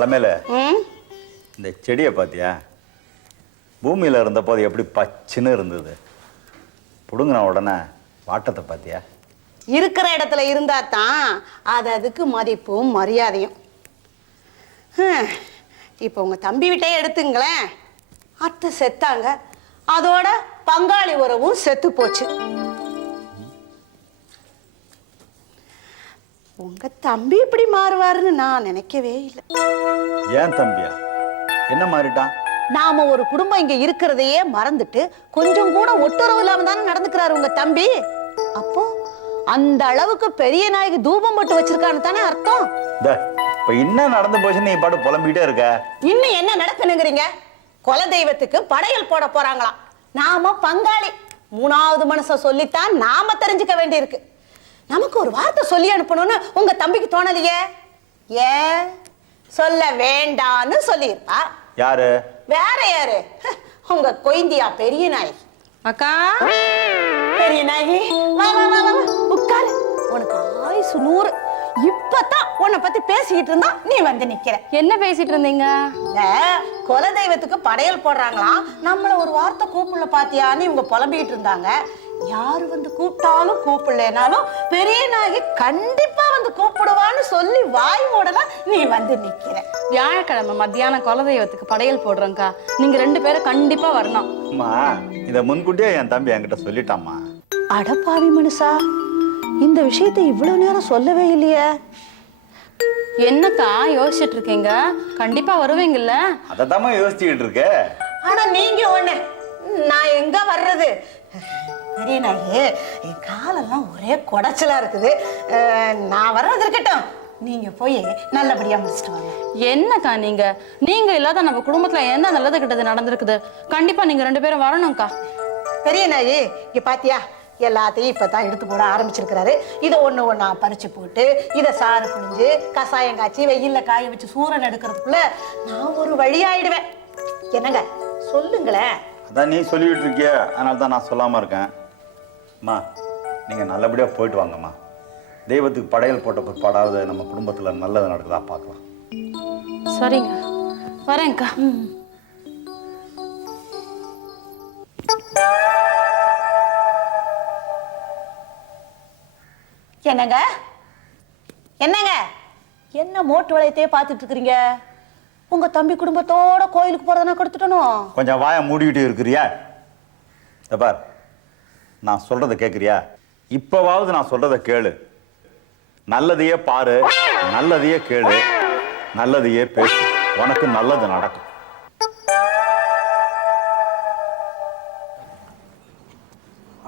அலமேல இந்த செடியை பார்த்தியா பூமியில் இருந்தப்போ அது எப்படி பச்சுன்னு இருந்தது. பிடுங்கின உடனே வாட்டத்தை பார்த்தியா இருக்கிற இடத்துல இருந்தா தான் அது அதுக்கு மதிப்பும் மரியாதையும். இப்போ உங்க தம்பி விட்டே எடுத்துங்களேன். அத்தை செத்தாங்க. அதோட பங்காளி உறவும் செத்து போச்சு. உங்க தம்பி இப்படி மாறுவாருன்னு நான் நினைக்கவே இல்லை. ஏன் தம்பியா? என்ன மாறிட்டான்? நாம ஒரு குடும்பம் இங்க இருக்கிறதையே மறந்துட்டு கொஞ்சம் கூட ஒட்டுறவு இல்லாம தானே நடந்துக்கிறாரு உங்க தம்பி? அப்போ அந்த அளவுக்கு பெரிய நாய்க்கு தூபம் போட்டு வச்சிருக்கான்னு தானே அர்த்தம்? இப்போ என்ன நடந்து போச்சுன்னு நீ பாட்டு புலம்பிக்கிட்டே இருக்க? இன்னும் என்ன நடக்கணுங்கிறீங்க குல தெய்வத்துக்கு படையல் போட போறாங்களாம். நாம பங்காளி. மூணாவது மனுஷன் சொல்லித்தான் நாம தெரிஞ்சுக்க வேண்டியிருக்கு. நமக்கு ஒரு வார்த்தை சொல்லி அனுப்பணும்னு உங்க தம்பிக்கு தோணலையே? ஏன் சொல்ல வேண்டான்னு சொல்லியிருப்பா. யாரு? வேற யாரு? உங்க கொய்ந்தியா பெரிய நாய் அக்கா பெரிய நாயி வா வா வா வா உட்காரு. உனக்கு ஆயுசு நூறு. இப்பதான் உன்னை பத்தி பேசிக்கிட்டு இருந்தா நீ வந்து நிக்கிற. என்ன பேசிட்டு இருந்தீங்க? குல தெய்வத்துக்கு படையல் போடுறாங்களாம். நம்மள ஒரு வார்த்தை கூப்பிடல பாத்தியான்னு இவங்க புலம்பிக்கிட்டு இருந்தாங்க. யாரு வந்து கூப்பிட்டாலும் கூப்பிடலனாலும் பெரிய நாயகி கண்டிப்பா வந்து கூப்பிடுவான்னு சொல்லி வாய் மூடலாம் நீ வந்து நிக்கிற. வியாழக்கிழமை மத்தியானம் குலதெய்வத்துக்கு படையல் போடுறோங்க்கா நீங்க ரெண்டு பேரும் கண்டிப்பா வரணும். அம்மா இதை முன்கூட்டியே என் தம்பி என்கிட்ட சொல்லிட்டாம்மா. அடப்பாவி மனுஷா இந்த விஷயத்தை இவ்வளவு நேரம் சொல்லவே இல்லையே. என்னக்கா யோசிச்சுட்டு இருக்கீங்க? கண்டிப்பா வருவீங்கல்ல? அதை தாம்மா யோசிச்சுக்கிட்டு இருக்க. ஆனா நீங்க ஒண்ணு நான் எங்க வர்றது? பெரிய நாயி என் காலெல்லாம் ஒரே குடைச்சலா இருக்குது. நான் வர்றது இருக்கட்டும் நீங்க போய் நல்லபடியா முடிச்சிட்டு வாங்க. என்னக்கா நீங்க? நீங்க இல்லாத நம்ம குடும்பத்துல என்ன நல்லது கிட்டது நடந்திருக்குது? கண்டிப்பா நீங்க ரெண்டு பேரும் வரணும்க்கா. பெரிய நாயி இங்க பாத்தியா? எல்லாத்தையும் இப்பதான் எடுத்து போட ஆரம்பிச்சிருக்கிறாரு. இதை ஒண்ணு ஒண்ணா பறிச்சு போட்டு இதை சாறு புழிஞ்சு கசாயம் காய்ச்சி வெயில்ல காய வச்சு சூரன் எடுக்கிறதுக்குள்ள நான் ஒரு வழியாயிடுவேன். என்னங்க? சொல்லுங்களேன். அதான் நீ சொல்லிக்கிட்டு இருக்கிய. அதனால தான் நான் சொல்லாமல் இருக்கேன். அம்மா நீங்கள் நல்லபடியாக போயிட்டு வாங்கம்மா. தெய்வத்துக்கு படையல் போட்ட பிற்பாடாவது நம்ம குடும்பத்தில் நல்லது நடக்குதா பார்க்கலாம். சரிங்க. வரேன்க்கா. என்னங்க? என்னங்க? என்ன மோட்டு வளையத்தையே பார்த்துட்டு இருக்கிறீங்க? உங்க தம்பி குடும்பத்தோட கோயிலுக்கு போறதுனா கொடுத்துட்டணும். கொஞ்சம் வாயை மூடிக்கிட்டு இருக்கிறியா? இதை பார். நான் சொல்கிறத கேட்குறியா இப்போவாவது நான் சொல்கிறத கேளு. நல்லதையே பாரு நல்லதையே கேளு நல்லதையே பேசு. உனக்கு நல்லது நடக்கும்.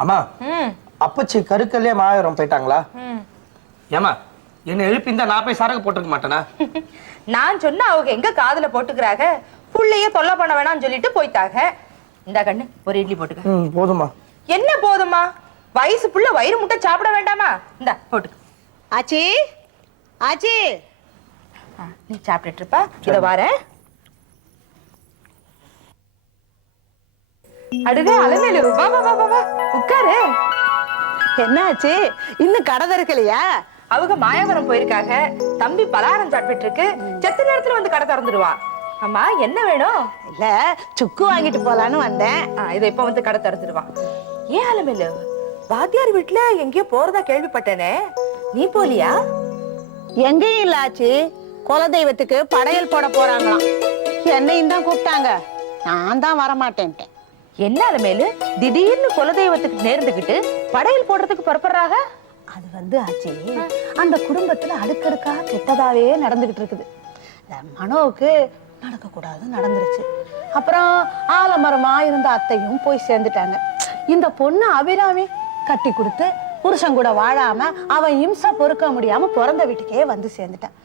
அம்மா அப்பச்சி கருக்கல்லே மாவீரம் போயிட்டாங்களா? ஏமா என்ன எழுப்பிந்தா நான் போய் சரக்கு போட்டிருக்க மாட்டேனா? நான் சொன்ன அவங்க எங்க காதுல போட்டுக்கிறாங்க? புள்ளைய தொல்லை பண்ண வேணாம்னு சொல்லிட்டு போயிட்டாங்க. இந்த கண்ணு ஒரு இட்லி போட்டுக்க. ம் போதுமா என்ன போதுமா? வயசு புள்ள வயிறு முட்டை சாப்பிட வேண்டாமா? இந்த போட்டுக்க. ஆச்சி? ஆச்சி? நீ சாப்பிட்டுட்டு இருப்பா இத வரேன். அடுக அலமேலு. வா வா வா வா உட்காரு. என்ன ஆச்சு? இன்னும் கடை திறக்கலையா? அவங்க மாயாவரம் போயிருக்காங்க தம்பி பலகாரம் சாப்பிட்டு இருக்கு செத்த நேரத்துல வந்து கடை திறந்துடுவான் அம்மா என்ன வேணும்? இல்ல சுக்கு வாங்கிட்டு போலான்னு வந்தேன். இதை இப்ப வந்து கடை திறந்துடுவான் ஏன் அலமேலு வாத்தியார் வீட்டுல எங்கேயோ போறதா கேள்விப்பட்டேனே. நீ போலியா? எங்கேயும் இல்ல ஆச்சி. குல தெய்வத்துக்கு படையல் போட போறாங்களாம். என்னையும் தான் கூப்பிட்டாங்க. நான் தான் வரமாட்டேன்ட்டேன். என்ன அலமேலு திடீர்னு குலதெய்வத்துக்கு நேர்ந்துகிட்டு படையல் போடுறதுக்கு புறப்படுறாங்க அது வந்து ஆச்சி அந்த குடும்பத்துல அடுக்கடுக்கா கெட்டதாவே நடந்துகிட்டு இருக்குது. மனோவுக்கு நடக்கக்கூடாது நடந்துருச்சு. அப்புறம் ஆலமரமா இருந்த அத்தையும் போய் சேர்ந்துட்டாங்க. இந்த பொண்ணு அபிராமி கட்டி கொடுத்து புருஷன் கூட வாழாம அவன் இம்சை பொறுக்க முடியாம பிறந்த வீட்டுக்கே வந்து சேர்ந்துட்டான்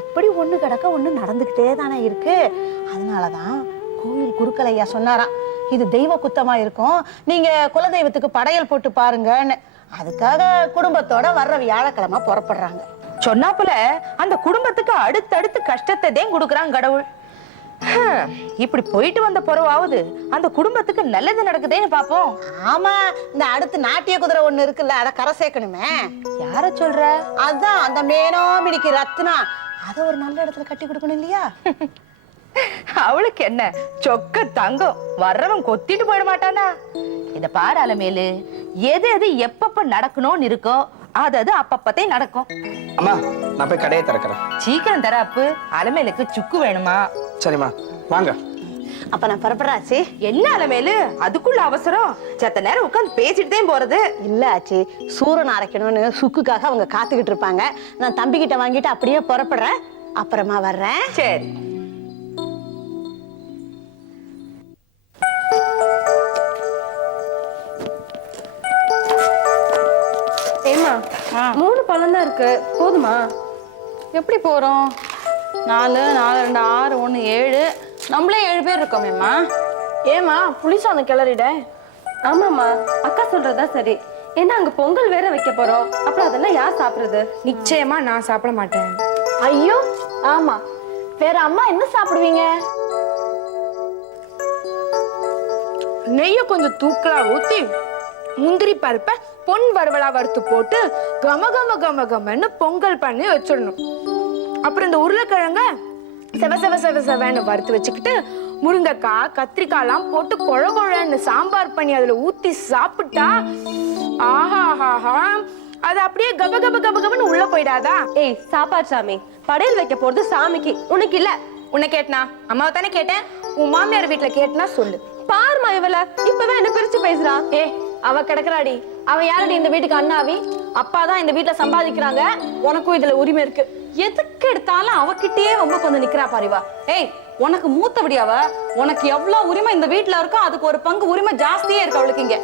இப்படி ஒண்ணு கிடக்க ஒண்ணு நடந்துகிட்டே தானே இருக்கு. அதனாலதான் கோவில் குருக்கலையா சொன்னாராம் இது தெய்வ குத்தமா இருக்கும் நீங்க குலதெய்வத்துக்கு படையல் போட்டு பாருங்கன்னு. அதுக்காக குடும்பத்தோட வர்ற வியாழக்கிழமை புறப்படுறாங்க. சொன்னாப்புல அந்த குடும்பத்துக்கு அடுத்தடுத்து கஷ்டத்தை தான் கொடுக்குறான் கடவுள். இப்படி போயிட்டு வந்த பிறவாவது அந்த குடும்பத்துக்கு நல்லது நடக்குதேன்னு பாப்போம். ஆமா இந்த அடுத்து நாட்டிய குதிரை ஒண்ணு இருக்குல்ல அத கரை சேர்க்கணுமே. யார சொல்ற? அதான் அந்த மேனோ மிடிக்கு ரத்னா. அத ஒரு நல்ல இடத்துல கட்டி கொடுக்கணும் இல்லையா? அவளுக்கு என்ன? சொக்க தங்கம். வர்றவன் கொத்திட்டு போயிட மாட்டானா? இத பாரு அலமேலு எது எது எப்பப்ப நடக்கணும்னு இருக்கோ அது அது அப்பப்பத்தே நடக்கும். அம்மா நான் போய் கடையை திறக்கிறேன். சீக்கிரம் தர அப்பு. அலமேலுக்கு சுக்கு வேணுமா? சரிம்மா வாங்க. அப்ப நான் புறப்படுறாச்சு என்ன அலமேலு? அதுக்குள்ள அவசரம். சத்த நேரம் உட்காந்து பேசிட்டு தான் போறது. இல்ல ஆச்சி. சூரன் அரைக்கணும்னு சுக்குக்காக அவங்க காத்துக்கிட்டு இருப்பாங்க. நான் தம்பி கிட்ட வாங்கிட்டு அப்படியே புறப்படுறேன். அப்புறமா வர்றேன். சரி. இருக்கு. போதுமா? எப்படி போறோம்? நாலு நாலு ரெண்டு ஆறு ஒன்று ஏழு. நம்மளே ஏழு பேர் இருக்கோமேம்மா. ஏமா புளிசாதம் கிளறிட ஆமாம்மா அக்கா சொல்றதா சரி. ஏன்னா அங்க பொங்கல் வேற வைக்க போறோம். அப்புறம் அதெல்லாம் யார் சாப்பிடுறது? நிச்சயமா நான் சாப்பிட மாட்டேன். ஐயோ ஆமா. வேற அம்மா என்ன சாப்பிடுவீங்க? நெய்ய கொஞ்சம் தூக்கலா ஊத்தி முந்திரி பருப்பை பொன் வறுவலா வறுத்து போட்டு கம கம கம கமன்னு பொங்கல் பண்ணி வச்சிடணும். அப்புறம் இந்த உருளைக்கிழங்க செவ செவ செவ செவன்னு வறுத்து வச்சுக்கிட்டு முருங்கைக்காய் கத்திரிக்காய்லாம் போட்டு கொழ கொழன்னு சாம்பார் பண்ணி அதுல ஊத்தி சாப்பிட்டா ஆஹா ஆஹா அது அப்படியே கப கப கப கபன்னு உள்ள போயிடாதா? ஏய் சாப்பாடு சாமி. படையல் வைக்க போறது சாமிக்கு. உனக்கு இல்ல. உன்னை கேட்டனா? அம்மாவை தானே கேட்டேன். உன் மாமியார் வீட்டுல கேட்டனா சொல்லு. பாருமா இவள. இப்பவே என்ன பிரிச்சு பேசுறா? ஏ அவ கிடக்குறாடி. அவ யாரடி இந்த வீட்டுக்கு அண்ணாவி? அப்பா தான் இந்த வீட்டுல சம்பாதிக்கிறாங்க. உனக்கும் இதுல உரிமை இருக்கு. எதுக்கு எடுத்தாலும் அவகிட்டயே ரொம்ப வந்து நிக்கிறா பாரிவா ஏய் உனக்கு மூத்தபடி அவ. உனக்கு எவ்வளவு உரிமை இந்த வீட்ல இருக்கோ அதுக்கு ஒரு பங்கு உரிமை ஜாஸ்தியே இருக்கு அவளுக்கு இங்க.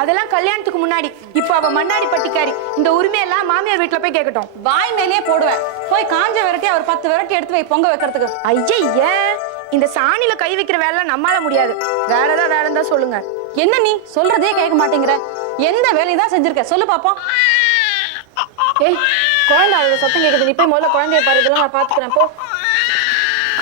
அதெல்லாம் கல்யாணத்துக்கு முன்னாடி. இப்போ அவ மண்ணாடி பட்டிக்காரி. இந்த உரிமையெல்லாம் மாமியார் வீட்டுல போய் கேட்கட்டும் வாய் மேலேயே போடுவேன். போய் காஞ்ச விரட்டி அவர் பத்து விரட்டி எடுத்து வை பொங்க வைக்கிறதுக்கு. ஐய இந்த சாணியில கை வைக்கிற வேலை நம்மால முடியாது. வேற ஏதாவது வேலை இருந்தா சொல்லுங்க. என்ன நீ சொல்றதே கேட்க மாட்டேங்கிற? எந்த வேலையை தான் செஞ்சிருக்க? சொல்லு பாப்போம். ஏய் குழந்தை அழுத சத்தம் கேக்குது. நீ போய் முதல்ல குழந்தைய பாரு. இதெல்லாம் நான் பாத்துக்கிறேன். போ.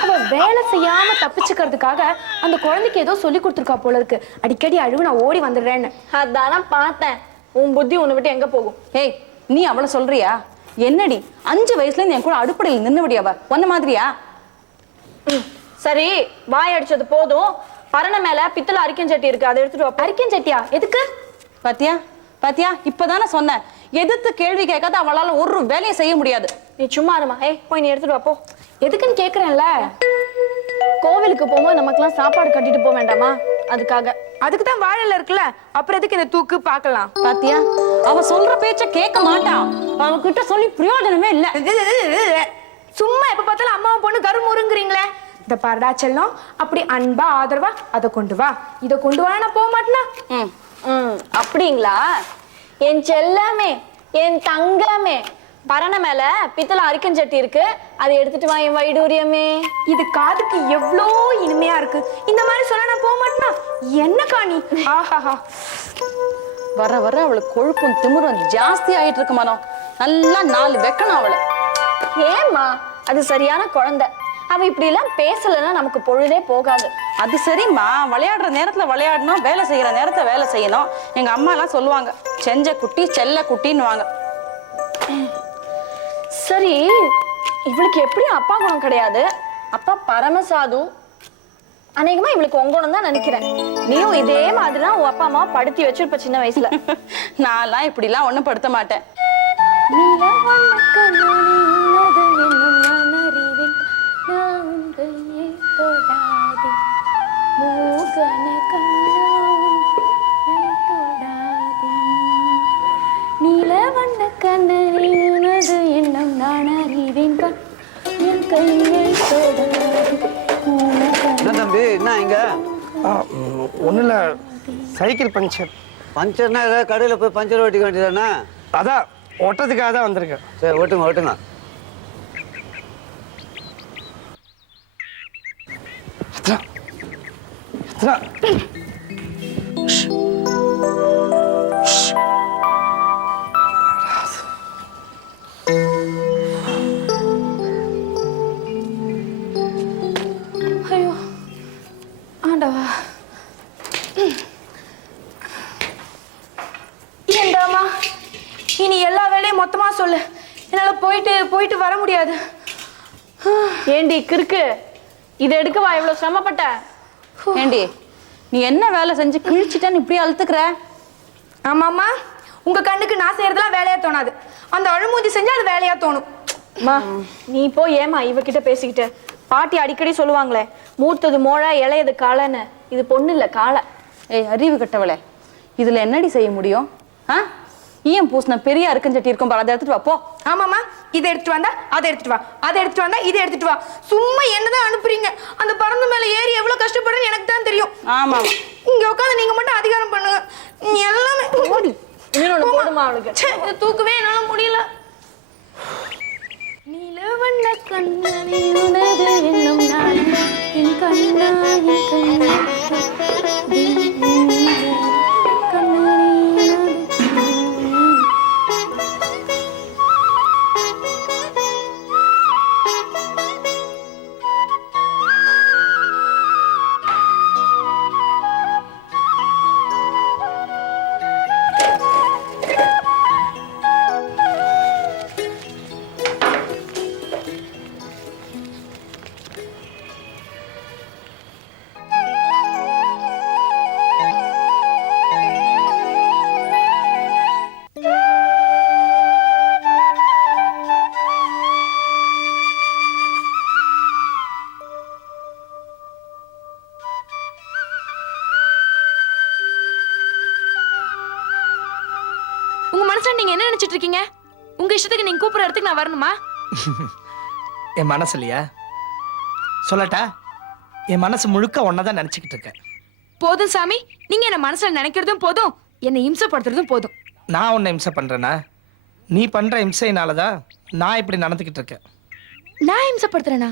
அவ வேலை செய்யாம தப்பிச்சுக்கிறதுக்காக அந்த குழந்தைக்கு ஏதோ சொல்லி கொடுத்துருக்கா போல இருக்கு. அடிக்கடி அழுவு நான் ஓடி வந்துடுறேன்னு. அதான பார்த்தேன். உன் புத்தி உன்னை விட்டு எங்க போகும்? ஏய் நீ அவளை சொல்றியா? என்னடி? அஞ்சு வயசுல என் கூட அடுப்படையில் நின்னுபடி அவ. ஒன்ன மாதிரியா? சரி வாய் அடிச்சது போதும். பரண மேல பித்தளை அரிக்கஞ்சட்டி இருக்கு அதை எடுத்துட்டு வா. அரிக்கஞ்சட்டியா எதுக்கு? பாத்தியா? பாத்தியா? இப்பதானே சொன்னேன். எதிர்த்து கேள்வி கேட்காத அவளால ஒரு வேலையை செய்ய முடியாது. நீ சும்மா இருமா. ஏய் போய் நீ எடுத்துட்டு வா போ. எதுக்குன்னு கேக்குறேன்ல? கோவிலுக்கு போகும்போது நமக்கெல்லாம் சாப்பாடு கட்டிட்டு போக வேண்டாமா? அதுக்காக. அதுக்கு தான் வாழல இருக்குல்ல? அப்புறம் எதுக்கு இந்த தூக்கு? பார்க்கலாம். பாத்தியா? அவ சொல்ற பேச்ச கேட்க மாட்டான் அவகிட்ட சொல்லி பிரயோஜனமே இல்ல. சும்மா எப்ப பார்த்தாலும் அம்மாவும் பொண்ணு கருமுறுங்குறீங்களே? இந்த பாருடா செல்லம் அப்படி அன்பா ஆதரவா அதை கொண்டு வா. இதை கொண்டு வா நான் போக மாட்டேனா? ம். ம் அப்படிங்களா? என் செல்லமே என் தங்கமே பரண மேல பித்தளை அரிக்கஞ்சட்டி இருக்கு. அதை எடுத்துட்டு வா என் வைடூரியமே. இது காதுக்கு எவ்வளோ இனிமையா இருக்கு. இந்த மாதிரி சொன்னா நான் போக மாட்டேனா? என்ன காணி ஆஹாஹா. வர வர அவளுக்கு கொழுப்பும் திமிரும் ஜாஸ்தி ஆயிட்டு இருக்கு மனம் நல்லா நாலு வெக்கணும் அவளை. ஏம்மா அது சரியான குழந்தை. அவ இப்படி எல்லாம் பேசலன்னா நமக்கு பொழுதே போகாது. அது சரிம்மா. விளையாடுற நேரத்துல விளையாடணும் வேலை செய்யற நேரத்துல வேலை செய்யணும். எங்க அம்மா எல்லாம் சொல்லுவாங்க செஞ்ச குட்டி செல்ல குட்டின்னுவாங்க. சரி இவளுக்கு எப்படியும் அப்பா குணம் கிடையாது? அப்பா பரமசாது. அநேகமா இவளுக்கு உங்கணும் தான் நினைக்கிறேன். நீயும் இதே மாதிரி தான் உன் அப்பா அம்மா படுத்தி வச்சிருப்ப சின்ன வயசுல. நான்லாம் இப்படிலாம் ஒண்ணும் படுத்த மாட்டேன். நீலவண்ண கண்ணனி உனது எண்ணம் நான் அறிவேன் கண். என் கையை தொடாது தம்பி என்ன இங்க? ஒன்றும் இல்லை சைக்கிள் பஞ்சர். பஞ்சர்னா ஏதாவது கடையில் போய் பஞ்சர் ஓட்டிக்க வேண்டியதானே அதான் ஒட்டுறதுக்காக தான் வந்திருக்கேன். சரி ஓட்டுங்க ஓட்டுங்க. அதான். ஆண்டவா ஏண்டாமா இனி எல்லா வேலையும் மொத்தமா சொல்லு என்னால போயிட்டு போயிட்டு வர முடியாது ஏண்டி கிறுக்கு இதை எடுக்கவா இவ்வளவு சிரமப்பட்ட ஏண்டி நீ என்ன வேலை செஞ்சு கிழிச்சிட்டான்னு இப்படி அழுத்துக்கிற? ஆமாம்மா. உங்க கண்ணுக்கு நான் செய்யறதெல்லாம் வேலையா தோணாது. அந்த அழுமூஞ்சி செஞ்சா அது வேலையா தோணும். அம்மா நீ போய் ஏமா இவகிட்ட பேசிக்கிட்டு. பாட்டி அடிக்கடி சொல்லுவாங்களே மூத்தது மோழ இளையது காளைன்னு. இது பொண்ணு இல்ல காளை. ஏய் அறிவு கட்டவளே. இதுல என்னடி செய்ய முடியும்? ஆ? ஏன் பூசின பெரிய அருக்கஞ்சட்டி இருக்கும் பாரு அதை எடுத்துட்டு வா போ. ஆமாம்மா இதை எடுத்துட்டு வந்தா அதை எடுத்துட்டு வா. அதை எடுத்துட்டு வந்தா இதை எடுத்துட்டு வா. சும்மா என்னதான் அனுப்புறீங்க? அந்த பறந்து மேல ஏறி எவ்வளவு கஷ்டப்படுறேன்னு எனக்கு தான் தெரியும். ஆமா. இங்க உட்காந்து நீங்க மட்டும் அதிகாரம் பண்ணுங்க. எல்லாமே போடுமா அவளுக்கு? தூக்கவே என்னால முடியல. நிலவண்ண கண்ணனே உனது என்னும் நான் என் கண்ணா என் கண்ணா. மனசுல நீங்க என்ன நினைச்சிட்டு இருக்கீங்க? உங்க இஷ்டத்துக்கு நீங்க கூப்பிடுற இடத்துக்கு நான் வரணுமா? என் மனசுலையா சொல்லட்டா என் மனசு முழுக்க ஒன்னதான் தான் நினச்சிக்கிட்டு இருக்கேன். போதும் சாமி நீங்க என்ன மனசுல நினைக்கிறதும் போதும் என்னை இம்சப்படுத்துறதும் போதும். நான் உன்னை இம்சை பண்றேனா? நீ பண்ற இம்சையினால தான் நான் இப்படி நடந்துக்கிட்டு இருக்கேன். நான் இம்சப்படுத்துறேனா?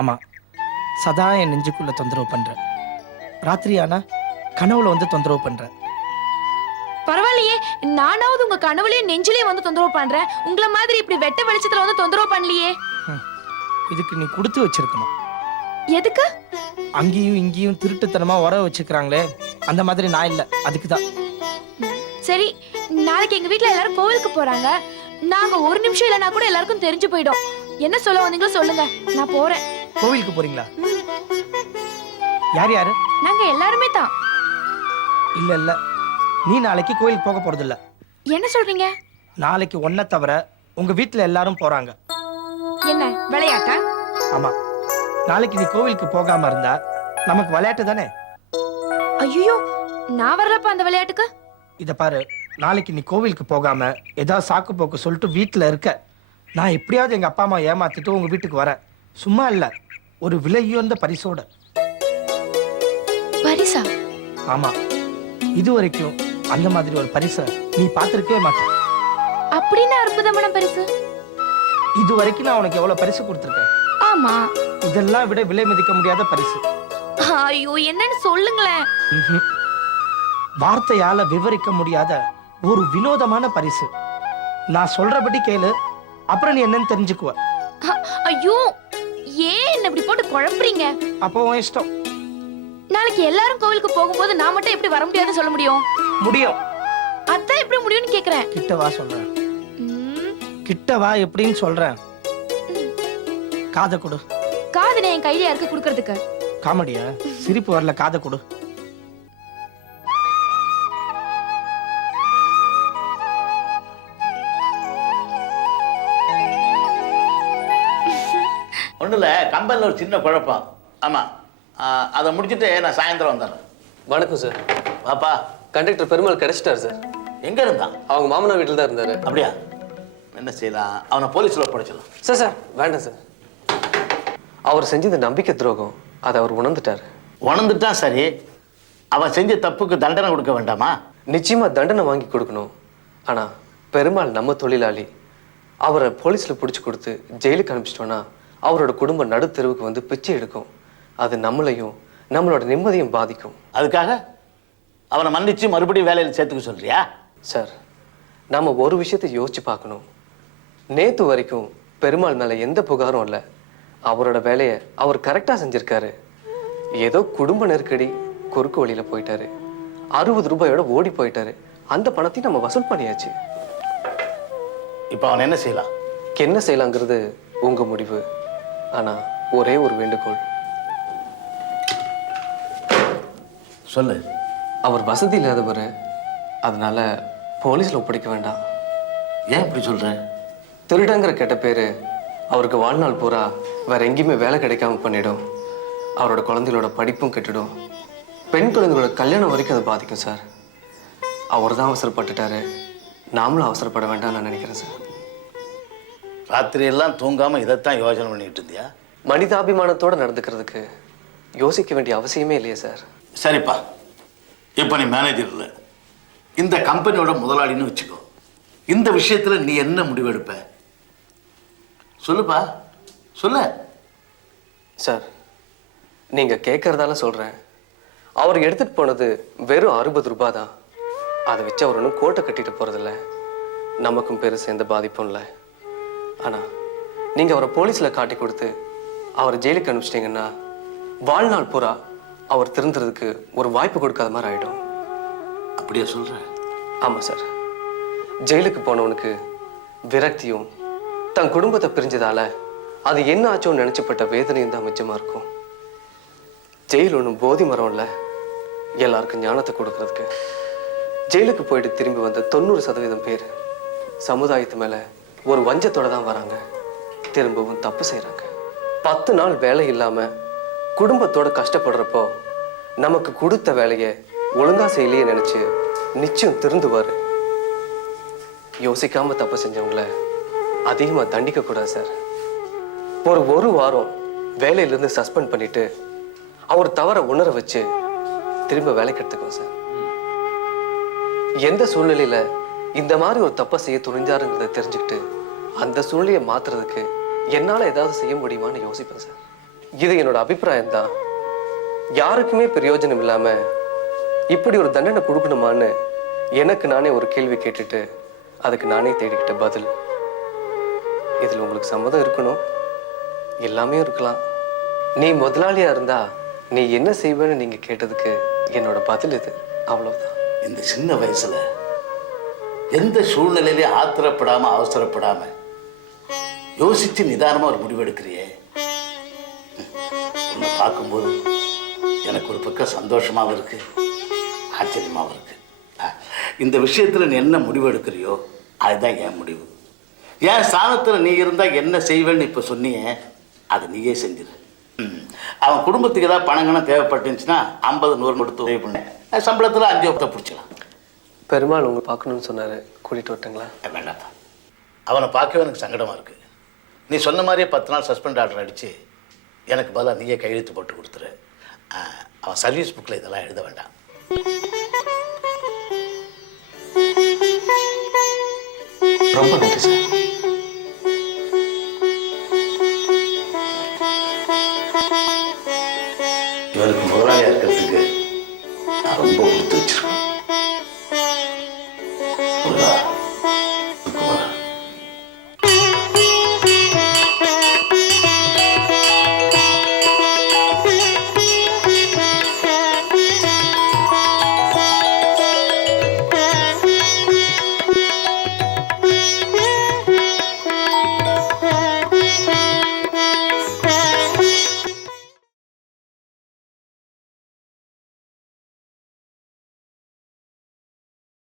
ஆமா சதா என் நெஞ்சுக்குள்ள தொந்தரவு பண்ற ராத்திரி ஆனா கனவுல வந்து தொந்தரவு பண்ற பரவாயில்லையே நானாவது உங்க கனவுலயே நெஞ்சிலேயே வந்து தொந்தரவு பண்றேன் உங்கள மாதிரி இப்படி வெட்ட வெளிச்சத்துல வந்து தொந்தரவு பண்ணலையே. இதுக்கு நீ கொடுத்து வச்சிருக்கணும். எதுக்கு? அங்கேயும் இங்கேயும் திருட்டுத்தனமா உறவு வச்சுக்கிறாங்களே அந்த மாதிரி நான் இல்லை. அதுக்கு தான் சரி நாளைக்கு எங்க வீட்ல எல்லாரும் கோவிலுக்கு போறாங்க. நாங்க ஒரு நிமிஷம் இல்லைனா கூட எல்லாருக்கும் தெரிஞ்சு போயிடும். என்ன சொல்ல வந்தீங்களோ சொல்லுங்க. நான் போறேன். கோவிலுக்கு போறீங்களா? யார் யாரு? நாங்க எல்லாருமே தான். இல்ல இல்ல. நீ நாளைக்கு கோயிலுக்கு போக போறது இல்ல என்ன சொல்றீங்க? நாளைக்கு ஒன்ன தவிர உங்க வீட்ல எல்லாரும் போறாங்க. என்ன விளையாட்டா? ஆமா. நாளைக்கு நீ கோவிலுக்கு போகாம இருந்தா நமக்கு விளையாட்டு தானே? ஐயோ நான் வரலப்பா அந்த விளையாட்டுக்கு. இத பாரு நாளைக்கு நீ கோவிலுக்கு போகாம ஏதாவது சாக்கு போக்கு சொல்லிட்டு வீட்ல இருக்க. நான் எப்படியாவது எங்க அப்பா அம்மா ஏமாத்திட்டு உங்க வீட்டுக்கு வரேன். சும்மா இல்ல ஒரு விலையுயர்ந்த பரிசோட. பரிசா? ஆமா. இது வரைக்கும் அந்த மாதிரி ஒரு பரிசை நீ பார்த்திருக்கவே மாட்ட. அப்படின்னு அற்புதமான பரிசு. இது வரைக்கும் நான் உனக்கு எவ்வளவு பரிசு கொடுத்துருக்கேன்? ஆமா. இதெல்லாம் விட விலை மதிக்க முடியாத பரிசு. ஐயோ என்னன்னு சொல்லுங்களேன். வார்த்தையால விவரிக்க முடியாத ஒரு வினோதமான பரிசு. நான் சொல்றபடி கேளு அப்புறம் நீ என்னன்னு தெரிஞ்சுக்குவ. ஐயோ ஏன் என்ன இப்படி போட்டு குழப்புறீங்க? அப்போ உன் இஷ்டம். நாளைக்கு எல்லாரும் கோவிலுக்கு போகும்போது நான் மட்டும் எப்படி வர முடியாதுன்னு சொல்ல முடியும்? முடியும். அதான் எப்படி முடியும்னு கேக்குறேன். கிட்ட வா சொல்றேன். ம், கிட்ட வா எப்படின்னு சொல்றேன். காதை கொடு. காதுனை என் கையில யாருக்கு கொடுக்கறதுக்கு? காமெடியா? சிரிப்பு வரல காதை கொடு. இல்லை கம்பெனியில் ஒரு சின்ன குழப்பம். ஆமாம் அதை முடிச்சுட்டு நான் சாயந்தரம் வந்துடுறேன். வணக்கம் சார் பாப்பா கண்டக்டர் பெருமாள் கிடைச்சிட்டார் சார். எங்கே இருந்தான் அவங்க மாமனார் வீட்டில் தான் இருந்தாரு. அப்படியா? என்ன செய்யலாம்? அவனை போலீஸில் ஒப்படைச்சிடலாம். சார் சார் வேண்டாம் சார். அவர் செஞ்சது நம்பிக்கை துரோகம். அதை அவர் உணர்ந்துட்டார். உணர்ந்துட்டான் சரி. அவன் செஞ்ச தப்புக்கு தண்டனை கொடுக்க வேண்டாமா? நிச்சயமா தண்டனை வாங்கி கொடுக்கணும். ஆனா பெருமாள் நம்ம தொழிலாளி. அவரை போலீஸ்ல பிடிச்சி கொடுத்து ஜெயிலுக்கு அனுப்பிச்சிட்டோன்னா அவரோட குடும்பம் நடுத்தெருவுக்கு வந்து பிச்சை எடுக்கும். அது நம்மளையும் நம்மளோட நிம்மதியும் பாதிக்கும். அதுக்காக? அவனை மன்னிச்சு மறுபடியும் வேலையில் சேர்த்துக்க சொல்றியா? சார் நாம ஒரு விஷயத்தை யோசிச்சு பார்க்கணும். நேத்து வரைக்கும் பெருமாள் மேல எந்த புகாரும் இல்லை. அவரோட வேலையை அவர் கரெக்டா செஞ்சிருக்காரு. ஏதோ குடும்ப நெருக்கடி குறுக்கு வழியில போயிட்டாரு. அறுபது ரூபாயோட ஓடி போயிட்டாரு. அந்த பணத்தையும் நம்ம வசூல் பண்ணியாச்சு. இப்போ அவன் என்ன செய்யலாம்? என்ன செய்யலாங்கிறது உங்க முடிவு. ஆனா ஒரே ஒரு வேண்டுகோள். சொல்லு. அவர் வசதி இல்லாதவர் அதனால போலீஸ்ல ஒப்படைக்க வேண்டாம். ஏன் இப்படி சொல்ற? திருடங்கிற கெட்ட பேரு அவருக்கு வாழ்நாள் பூரா வேற எங்கேயுமே வேலை கிடைக்காம பண்ணிடும். அவரோட குழந்தைகளோட படிப்பும் கெட்டுடும். பெண் குழந்தைகளோட கல்யாணம் வரைக்கும் அதை பாதிக்கும் சார். அவர் தான் அவசரப்பட்டுட்டாரு. நாமளும் அவசரப்பட வேண்டாம்னு நான் நினைக்கிறேன் சார். ராத்திரி எல்லாம் தூங்காம இதைத்தான் யோசனை பண்ணிட்டு இருந்தியா? மனிதாபிமானத்தோட நடந்துக்கிறதுக்கு யோசிக்க வேண்டிய அவசியமே இல்லையே சார். சரிப்பா. இப்போ நீ மேனேஜர் இல்லை. இந்த கம்பெனியோட முதலாளின்னு வச்சுக்கோ. இந்த விஷயத்துல நீ என்ன முடிவெடுப்ப சொல்லுப்பா. சொல்ல. சார் நீங்க கேட்கறதால சொல்றேன். அவர் எடுத்துட்டு போனது வெறும் அறுபது ரூபாய் தான் அதை வச்சு அவர் ஒன்றும் கோட்டை கட்டிட்டு போறதில்ல. நமக்கும் பெருசு எந்த பாதிப்பும் இல்லை. ஆனா நீங்க அவரை போலீஸ்ல காட்டி கொடுத்து அவரை ஜெயிலுக்கு அனுப்பிச்சிட்டீங்கன்னா வாழ்நாள் பூரா அவர் திருந்துறதுக்கு ஒரு வாய்ப்பு கொடுக்காத மாதிரி ஆயிடும். அப்படியே சொல்ற? ஆமா சார். ஜெயிலுக்கு போனவனுக்கு விரக்தியும் தன் குடும்பத்தை பிரிஞ்சதால அது என்ன ஆச்சோன்னு நினைச்சுப்பட்ட வேதனையும் தான் மிச்சமா இருக்கும். ஜெயில் ஒன்றும் போதி மரம் இல்ல. எல்லாருக்கும் ஞானத்தை கொடுக்கறதுக்கு. ஜெயிலுக்கு போயிட்டு திரும்பி வந்த தொண்ணூறு சதவீதம் பேர் சமுதாயத்து மேல ஒரு வஞ்சத்தோட தான் வராங்க. திரும்பவும் தப்பு செய்றாங்க. பத்து நாள் வேலை இல்லாம குடும்பத்தோட கஷ்டப்படுறப்போ நமக்கு கொடுத்த வேலையை ஒழுங்கா செய்யலையே நினைச்சு நிச்சயம் திருந்துவார். யோசிக்காம தப்பு செஞ்சவங்கள அதிகமாக தண்டிக்க கூடாது சார். ஒரு ஒரு வாரம் வேலையிலிருந்து சஸ்பெண்ட் பண்ணிட்டு அவர் தவற உணர வச்சு திரும்ப வேலைக்கு எடுத்துக்கோ சார். எந்த சூழ்நிலையில இந்த மாதிரி ஒரு தப்பை செய்ய துணிஞ்சாருங்கிறத தெரிஞ்சுக்கிட்டு அந்த சூழ்நிலையை மாத்துறதுக்கு என்னால் ஏதாவது செய்ய முடியுமான்னு யோசிப்பேன் சார். இது என்னோட அபிப்பிராயம் தான் யாருக்குமே பிரயோஜனம் இல்லாம இப்படி ஒரு தண்டனை கொடுக்கணுமான்னு எனக்கு நானே ஒரு கேள்வி கேட்டுட்டு அதுக்கு நானே தேடிக்கிட்ட பதில். இதில் உங்களுக்கு சம்மதம் இருக்கணும். எல்லாமே இருக்கலாம். நீ முதலாளியா இருந்தா நீ என்ன செய்வேன்னு நீங்க கேட்டதுக்கு என்னோட பதில் இது. அவ்வளவுதான். இந்த சின்ன வயசுல எந்த சூழ்நிலையிலே ஆத்திரப்படாம அவசரப்படாம யோசிச்சு நிதானமா ஒரு முடிவெடுக்கிறியே உன்னை பார்க்கும்போது எனக்கு ஒரு பக்கம் சந்தோஷமாவும் இருக்கு ஆச்சரியமாவும் இருக்கு. அஹ், இந்த விஷயத்துல நீ என்ன முடிவு எடுக்கிறியோ அதுதான் என் முடிவு. என் ஸ்தானத்துல நீ இருந்தா என்ன செய்வேன்னு இப்ப சொன்னியே அதை நீயே செஞ்சிரு. அவன் குடும்பத்துக்கு ஏதாவது பணங்கணும் தேவைப்பட்டுச்சுன்னா ஐம்பது நூறு கொடுத்து உதவி பண்ணேன் சம்பளத்தில் அஞ்சு ஒருத்த பிடிச்சலாம் பெருமாள் உங்களை பார்க்கணும்னு சொன்னாரு கூட்டிட்டு வரட்டுங்களா? வேண்டாப்பா. அவனை பார்க்கவே எனக்கு சங்கடமாக இருக்கு. நீ சொன்ன மாதிரியே பத்து நாள் சஸ்பெண்ட் ஆர்டர் அடித்து எனக்கு பதிலாக நீயே கையெழுத்து போட்டு கொடுத்துரு. அவன் சர்வீஸ் புக்கில் இதெல்லாம் எழுத வேண்டாம். ரொம்ப நன்றி சார் இவனுக்கு முதலாளியாக இருக்கிறதுக்கு நான் ரொம்ப கொடுத்து வச்சிருக்கேன்